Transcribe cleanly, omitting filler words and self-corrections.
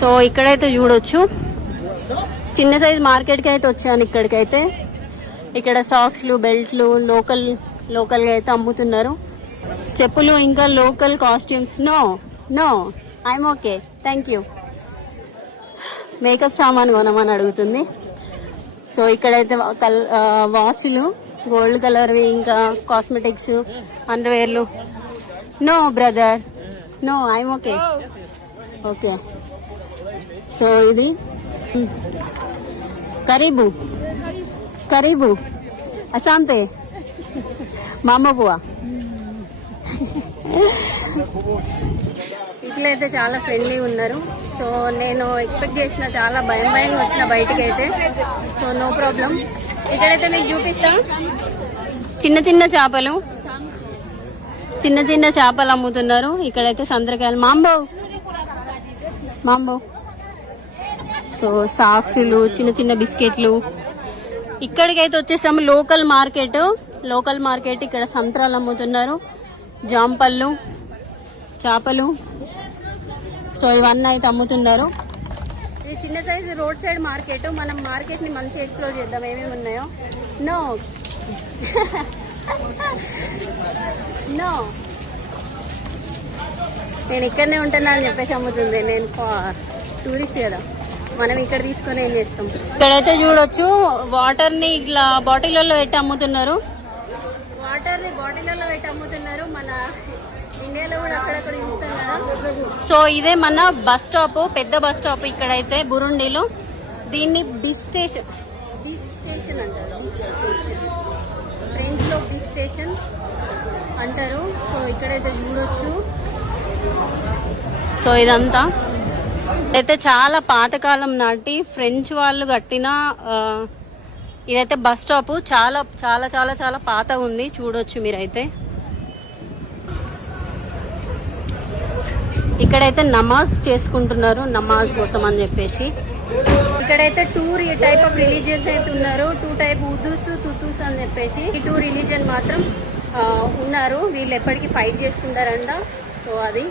So ఇక్కడైతే చూడొచ్చు, చిన్న సైజ్ మార్కెట్కి అయితే వచ్చాను. ఇక్కడికైతే ఇక్కడ సాక్స్లు, బెల్ట్లు లోకల్గా అయితే అమ్ముతున్నారు. చెప్పులు, ఇంకా local costumes. No I'm okay, thank you. Makeup సామాన్ కొనమని అడుగుతుంది. సో ఇక్కడైతే వాచ్లు, గోల్డ్ కలర్వి, ఇంకా కాస్మెటిక్స్, అండర్వేర్లు. No brother, no I'm okay. Okay, so ఇది కరీబు అసాంతే మామ బువా. ఇట్లయితే చాలా ఫ్రెండ్లీ ఉన్నారు. సో నేను ఎక్స్పెక్ట్ చేసిన చాలా భయంగా వచ్చిన బయటికి అయితే. So no problem. ఇక్కడైతే మీకు చూపిస్తా, చిన్న చేపలు అమ్ముతున్నారు. ఇక్కడైతే సంత్రకాయలు, మాంబో. సో సాక్సులు, చిన్న బిస్కెట్లు. ఇక్కడికైతే వచ్చేసాము లోకల్ మార్కెట్. ఇక్కడ సంత్రాలు అమ్ముతున్నారు, జాంపళ్ళు, చేపలు. సో ఇవన్నీ అయితే అమ్ముతున్నారు. ఇది చిన్న సైజు రోడ్ సైడ్ మార్కెట్. మనం మార్కెట్ ని మంచిగా ఎక్స్ప్లోర్ చేద్దాం, ఏమేమి ఉన్నాయో. నో నేను ఇక్కడనే ఉంటున్నా అని చెప్పేసి అమ్ముతుంది. నేను టూరిస్ట్ కదా, మనం ఇక్కడ తీసుకొని ఏం చేస్తాం. ఇక్కడైతే చూడొచ్చు, వాటర్ ని ఇట్లా బాటిళ్లలో పెట్టి అమ్ముతున్నారు. మన ఇండియాలో కూడా అక్కడక్కడ ఇస్తున్నారు. సో ఇదే మన బస్ స్టాప్, పెద్ద బస్ స్టాప్ ఇక్కడైతే బురుండిలో. దీన్ని బిస్ స్టేషన్ అంటారు. ఫ్రెంచ్ లో బిస్ స్టేషన్ అంటారు. సో ఇక్కడైతే చూడొచ్చు. సో ఇదంతా అయితే చాలా పాతకాలం నాటి ఫ్రెంచ్ వాళ్ళు కట్టిన ఇదైతే బస్ స్టాప్. చాలా చాలా చాలా చాలా పాత ఉంది, చూడొచ్చు మీరైతే. ఇక్కడైతే నమాజ్ చేసుకుంటున్నారు, నమాజ్ కోసం అని చెప్పేసి. ఇక్కడైతే టూ టైప్ ఆఫ్ రిలీజియన్స్ అయితే ఉన్నారు. 2 టైప్, ఉర్దూస్, తుతూస్ అని చెప్పేసి. ఈ 2 రిలీజియన్ మాత్రం ఉన్నారు. వీళ్ళు ఎప్పటికీ ఫైట్ చేసుకుంటారంట. సో అది